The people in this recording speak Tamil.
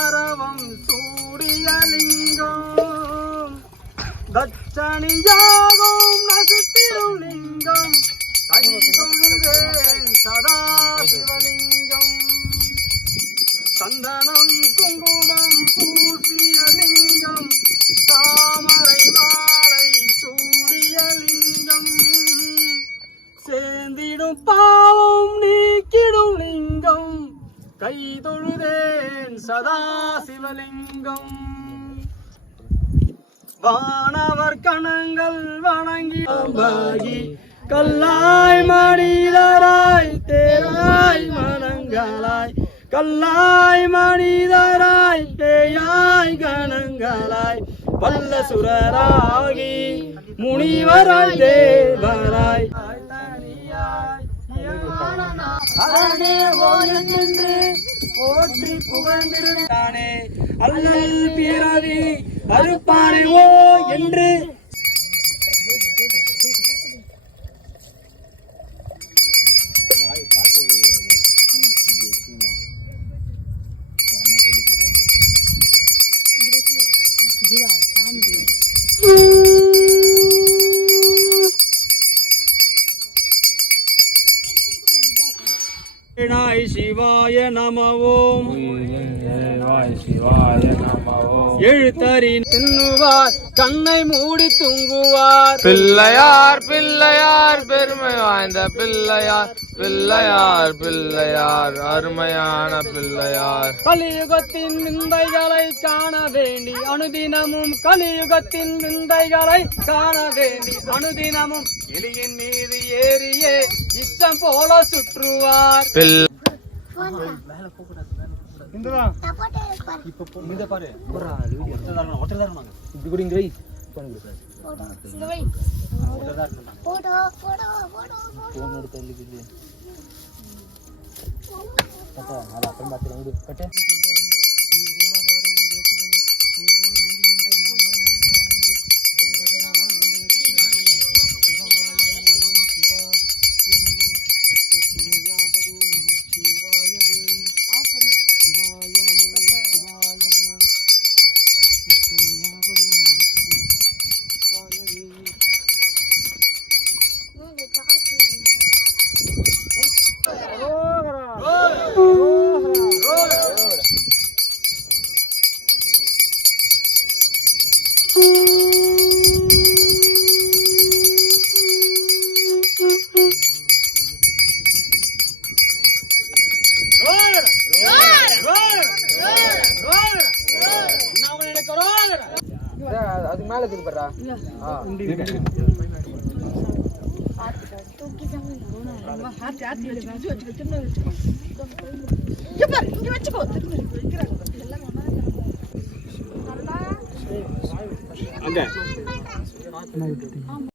அரவம் சூடியலிங்கம் தட்சணியாகும் நசுத்திடும் லிங்கம் கை தொழுதேன் சதா சிவலிங்கம் சந்தனம் குங்குமம் பூசிய லிங்கம் தாமரை மாலை சூடிய லிங்கம் சேந்திடும் பாவம் நீக்கிடும் லிங்கம் கை தொழுதேன் சதா சிவலிங்கம் வானவர் கணங்கள் வணங்கி கல்லாய் மனிதராய் தேராய் மனங்களாய் கல்லாய் மனிதராய் தேயாய் கணங்களாய் வல்ல சுரராகி முனிவராய் தேவராய் அரணே ஓயென்று போற்றி புகழ்ந்திருந்தானே அல்லல் பிறவி அறுப்பானே ஓ என்று சிவாய நம ஓம் சிவாய நம ஓம் எழுத்தறின் தின்னுவார் கண்ணை மூடி தூங்குவார் பிள்ளையார் பிள்ளையார் பெருமை வாய்ந்த பிள்ளையார் பிள்ளையார் பிள்ளையார் அருமையான பிள்ளையார் கலியுகத்தின் விந்தைகளை காண வேண்டி அனுதினமும் கலியுகத்தின் விந்தைகளை காண வேண்டி அனுதினமும் எலியின் மீது ஏறியே இஷ்டம் போல சுற்றுவார் அதுக்கு மேல திருப்பறா அங்க